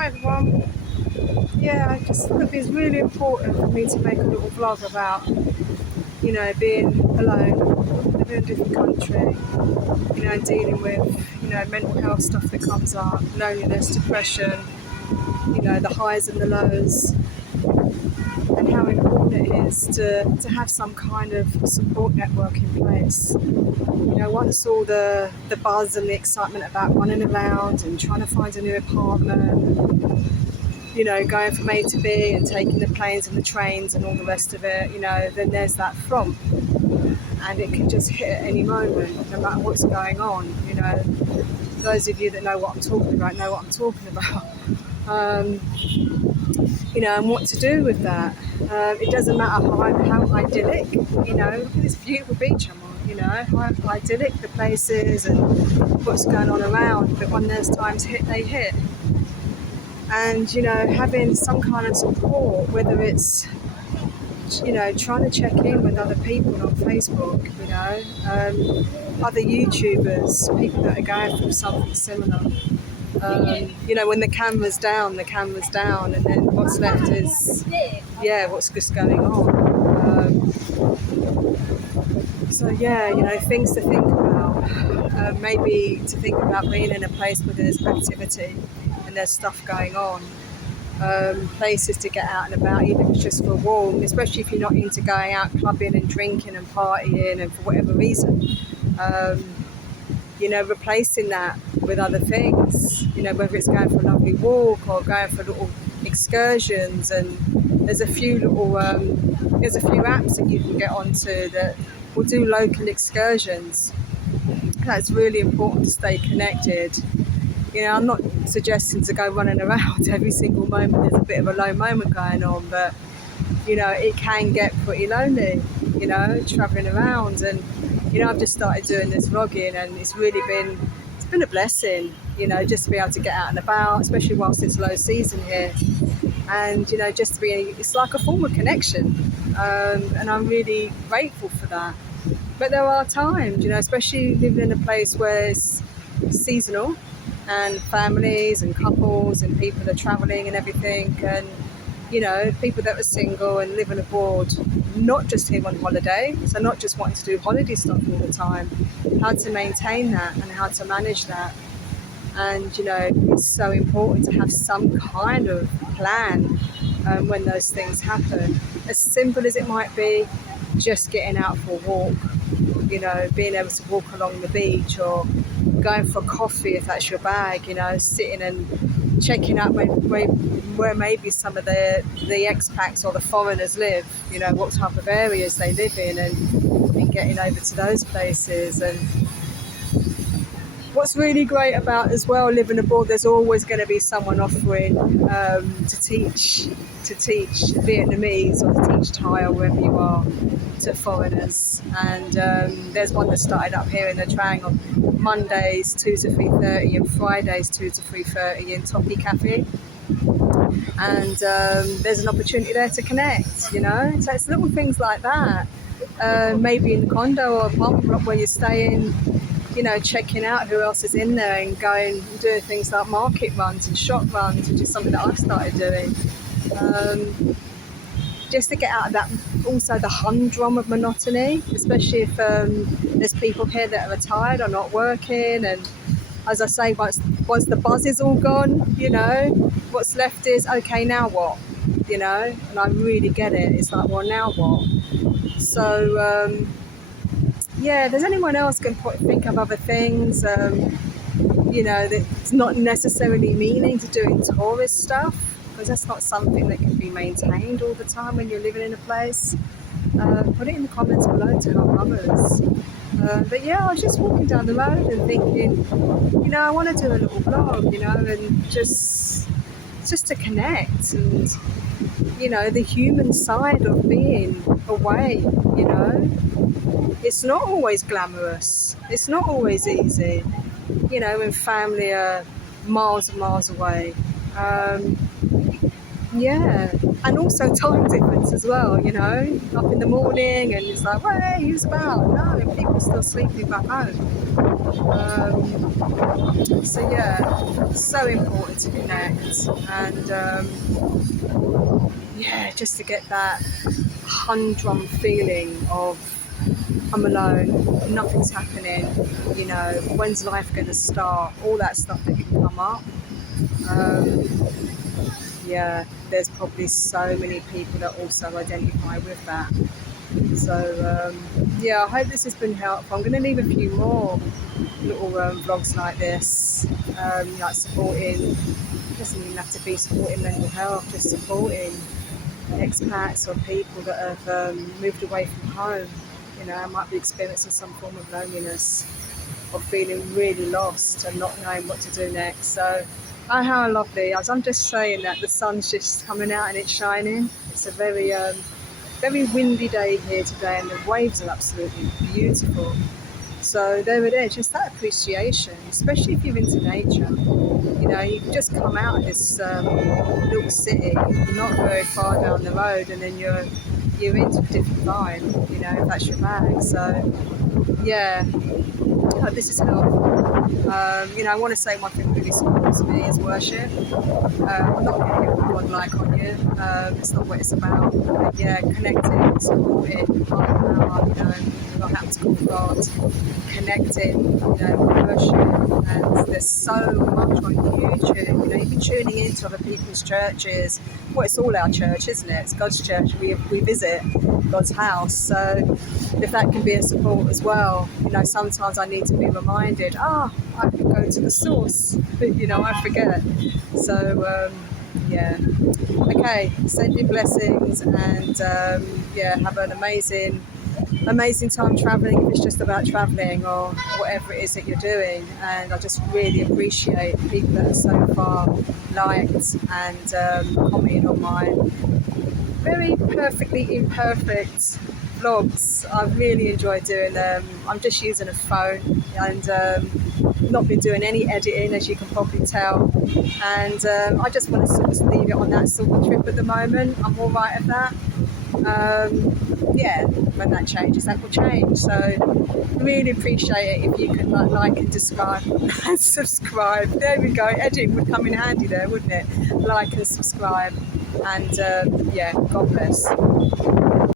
Hi everyone. Yeah, I just thought it's really important for me to make a little vlog about, being alone, living in a different country, and dealing with, mental health stuff that comes up, loneliness, depression, the highs and the lows, and how important it is to have some kind of support network in place. Once all the buzz and the excitement about running around and trying to find a new apartment, going from A to B and taking the planes and the trains and all the rest of it, then there's that front. And it can just hit at any moment, no matter what's going on. Those of you that know what I'm talking about know what I'm talking about. And what to do with that. It doesn't matter how idyllic, look at this beautiful beach I'm on, how idyllic the place is and what's going on around. But when those times hit, they hit. And, having some kind of support, whether it's, trying to check in with other people on Facebook, other YouTubers, people that are going through something similar. When the camera's down, and then what's left is, what's just going on. Things to think about. Maybe to think about being in a place where there's activity and there's stuff going on. Places to get out and about, even if it's just for a walk, especially if you're not into going out clubbing and drinking and partying and for whatever reason. Replacing that with other things, whether it's going for a lovely walk or going for little excursions. And there's a few apps that you can get onto that will do local excursions. That's really important to stay connected. I'm not suggesting to go running around every single moment there's a bit of a low moment going on, but it can get pretty lonely, traveling around. And I've just started doing this vlogging, and it's been a blessing, just to be able to get out and about, especially whilst it's low season here. And just to be, it's like a form of connection, and I'm really grateful for that. But there are times, especially living in a place where it's seasonal, and families and couples and people are travelling and everything, and people that are single and living abroad, not just here on holiday, so not just wanting to do holiday stuff all the time, how to maintain that and how to manage that. And it's so important to have some kind of plan when those things happen, as simple as it might be, just getting out for a walk, being able to walk along the beach, or going for coffee if that's your bag, sitting and checking out where maybe some of the expats or the foreigners live, what type of areas they live in, and getting over to those places. And what's really great about as well living abroad, there's always going to be someone offering to teach Vietnamese or to teach Thai or wherever you are to foreigners. And there's one that started up here in the Trang on Mondays 2 to 3:30 and Fridays 2 to 3:30 in Topi Cafe. And there's an opportunity there to connect, so it's little things like that. Maybe in the condo or apartment block where you're staying, checking out who else is in there, and going and doing things like market runs and shop runs, which is something that I've started doing. Just to get out of that, also the humdrum of monotony, especially if there's people here that are retired or not working. And as I say, once the buzz is all gone, what's left is, okay, now what? And I really get it. It's like, well, now what? So if there's anyone else can think of other things, that's not necessarily meaning to doing tourist stuff, because that's not something that can be maintained all the time when you're living in a place. Put it in the comments below to help others. But I was just walking down the road and thinking, I want to do a little vlog, and just to connect, and the human side of being away. It's not always glamorous, it's not always easy, when family are miles and miles away. Yeah, and also time difference as well, you know, up in the morning and it's like, well, hey, who's about? No, people are still sleeping back home. So yeah, so important to connect and yeah, just to get that humdrum feeling of I'm alone, nothing's happening, you know, when's life going to start, all that stuff that can come up. Um, yeah, there's probably so many people that also identify with that. So yeah, I hope this has been helpful. I'm going to leave a few more little vlogs like this, like supporting. It doesn't even have to be supporting mental health, just supporting expats or people that have moved away from home. You know, might be experiencing some form of loneliness or feeling really lost and not knowing what to do next. So, oh, how lovely! As I'm just saying that the sun's just coming out and it's shining. It's a very windy day here today, and the waves are absolutely beautiful. So there it is, just that appreciation, especially if you're into nature. You know, you just come out of this little city, not very far down the road, and then you're into a different vibe. You know, if that's your bag. So yeah, I hope this is helpful. You know, I want to say one thing really supports me is worship. I'm not going to get God like on you. It's not what it's about. But yeah, connecting, supporting, higher power, you know, we don't have to call God, connecting, you know, worship. And there's so much on YouTube. You know, you can tuning into other people's churches. Well, it's all our church, isn't it? It's God's church. We visit God's house. So if that can be a support as well, you know, sometimes I need to be reminded, I can go to the source, but you know, I forget. So yeah, okay, send you blessings and yeah, have an amazing time traveling if it's just about traveling or whatever it is that you're doing. And I just really appreciate people that are so far liked and commented on my very perfectly imperfect vlogs. I really enjoy doing them. I'm just using a phone and not been doing any editing, as you can probably tell. And I just want to sort of leave it on that sort of trip at the moment. I'm all right at that. Yeah, when that changes, that will change. So really appreciate it if you can like and subscribe and subscribe. There we go. Editing would come in handy there, wouldn't it? Like and subscribe. And yeah, God bless.